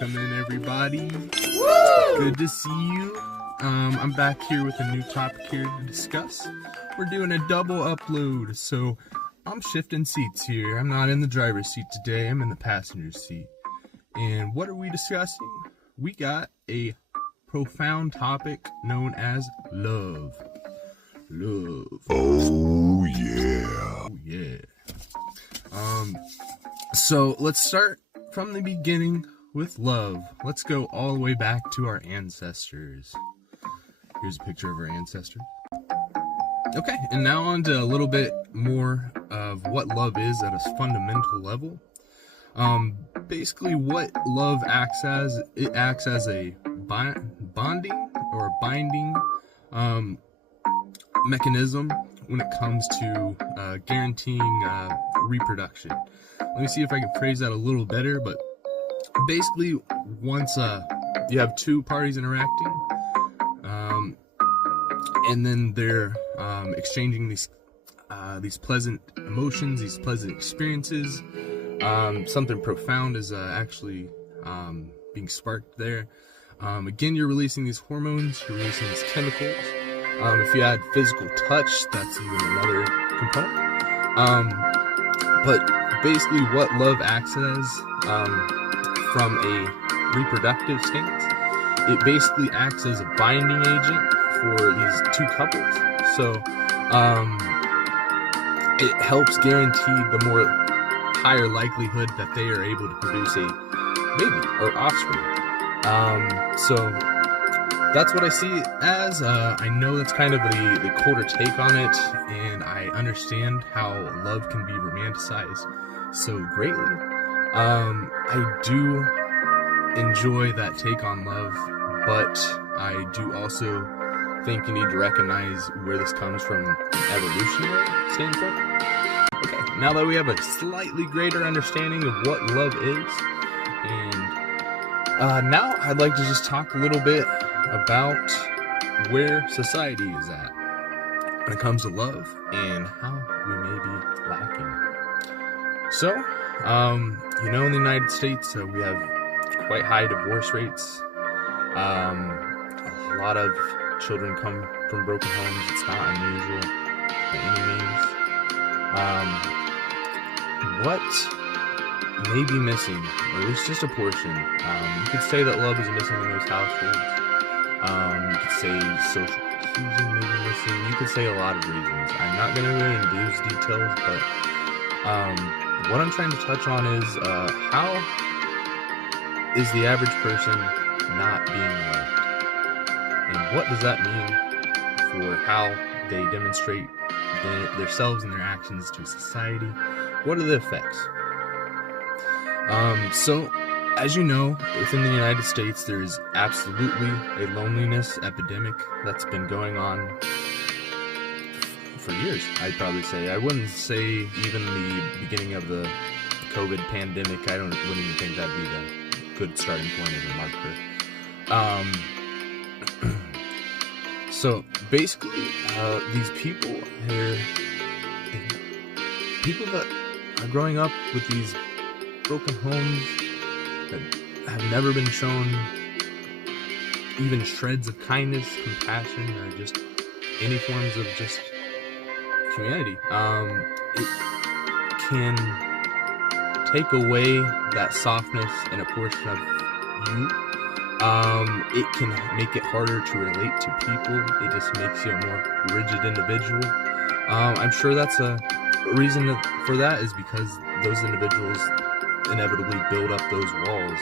Welcome in, everybody. Woo! Good to see you. I'm back here with a new topic here to discuss. We're doing a double upload, so I'm shifting seats here. I'm not in the driver's seat today, I'm in the passenger seat. And what are we discussing? We got a profound topic known as love. Love. Oh yeah. Oh yeah. So let's start from the beginning with love. Let's go all the way back to our ancestors. Here's a picture of our ancestor. Okay, and now on to a little bit more of what love is at a fundamental level. Basically what love acts as, it acts as a bonding or binding mechanism when it comes to guaranteeing reproduction. Let me see if I can phrase that a little better, but basically once you have two parties interacting, and then they're exchanging these pleasant emotions, these pleasant experiences, something profound is actually being sparked there. Again, you're releasing these hormones, you're releasing these chemicals. If you add physical touch, that's even another component. But basically what love acts as from a reproductive stance, it basically acts as a binding agent for these two couples. So it helps guarantee the more higher likelihood that they are able to produce a baby or offspring. So that's what I see it as. I know that's kind of the colder take on it, and I understand how love can be romanticized so greatly. I do enjoy that take on love, but I do also think you need to recognize where this comes from an evolutionary standpoint. Okay, now that we have a slightly greater understanding of what love is, and now I'd like to just talk a little bit about where society is at when it comes to love and how we may be lacking. So, in the United States, we have quite high divorce rates. A lot of children come from broken homes. It's not unusual by any means. What may be missing, or at least just a portion, you could say that love is missing in those households. You could say social cohesion may be missing. You could say a lot of reasons. I'm not going to go into those details, but what I'm trying to touch on is how is the average person not being loved? And what does that mean for how they demonstrate themselves and their actions to society? What are the effects? So, as you know, within the United States, there is absolutely a loneliness epidemic that's been going on for years, I'd probably say. I wouldn't say even the beginning of the COVID pandemic. Wouldn't even think that'd be the good starting point as a marker. So basically, these people people that are growing up with these broken homes that have never been shown even shreds of kindness, compassion, or just any forms of just humanity. It can take away that softness in a portion of you. It can make it harder to relate to people. It just makes you a more rigid individual. I'm sure that's a reason for that is because those individuals inevitably build up those walls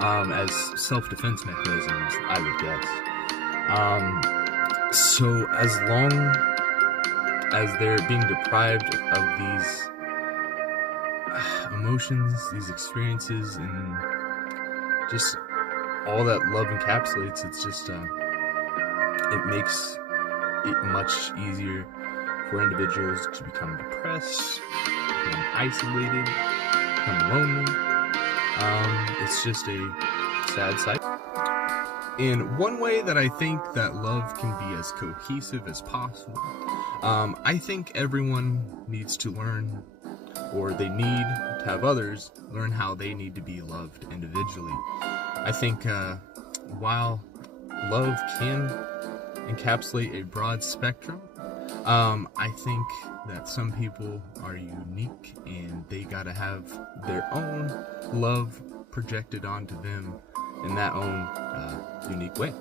as self-defense mechanisms, I would guess. So as long as they're being deprived of these emotions, these experiences, and just all that love encapsulates, it's just it makes it much easier for individuals to become depressed, become isolated, become lonely. It's just a sad cycle. And one way that I think that love can be as cohesive as possible, I think everyone needs to learn, or they need to have others learn how they need to be loved individually. I think while love can encapsulate a broad spectrum, I think that some people are unique and they gotta have their own love projected onto them in that own unique way.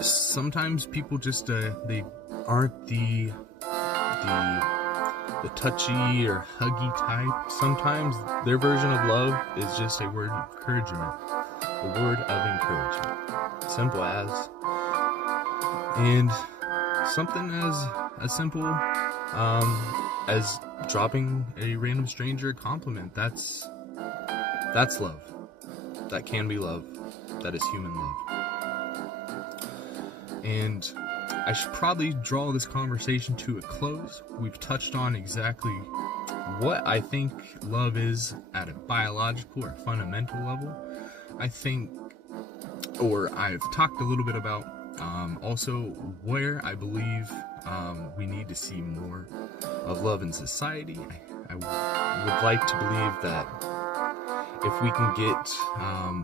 Sometimes people just they aren't the touchy or huggy type. Sometimes their version of love is just a word of encouragement. A word of encouragement. Simple as. And something as simple as dropping a random stranger a compliment. That's love. That can be love. That is human love. And I should probably draw this conversation to a close. We've touched on exactly what I think love is at a biological or fundamental level. I think, or I've talked a little bit about also where I believe we need to see more of love in society. I would like to believe that if we can get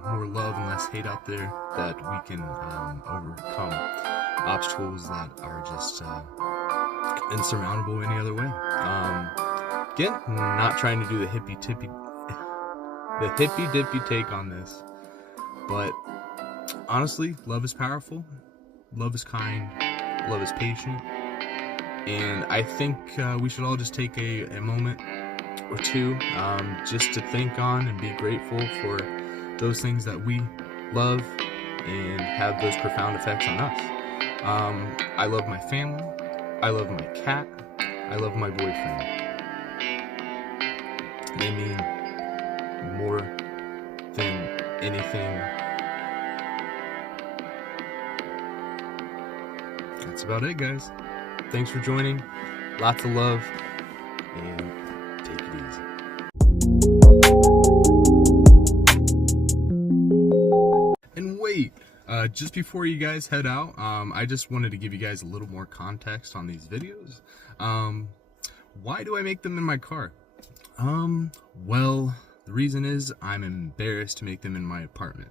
more love and less hate out there, that we can overcome obstacles that are just insurmountable any other way. Again, not trying to do the hippy dippy take on this, but honestly, love is powerful, love is kind, love is patient, and I think we should all just take a moment or two just to think on and be grateful for those things that we love and have those profound effects on us. I love my family, I love my cat, I love my boyfriend. They mean more than anything. That's about it, guys. Thanks for joining. Lots of love, and take it easy. And wait, just before you guys head out, I just wanted to give you guys a little more context on these videos. Why do I make them in my car? Well, the reason is I'm embarrassed to make them in my apartment.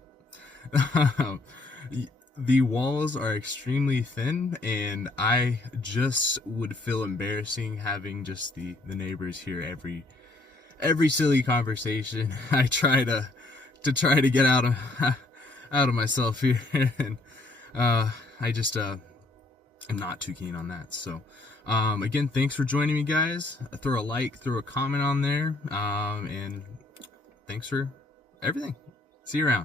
The walls are extremely thin, and I just would feel embarrassing having just the neighbors hear every silly conversation. I try to get out of myself here, and I just I'm not too keen on that. So again, thanks for joining me, guys. Throw a like, throw a comment on there, and thanks for everything. See you around.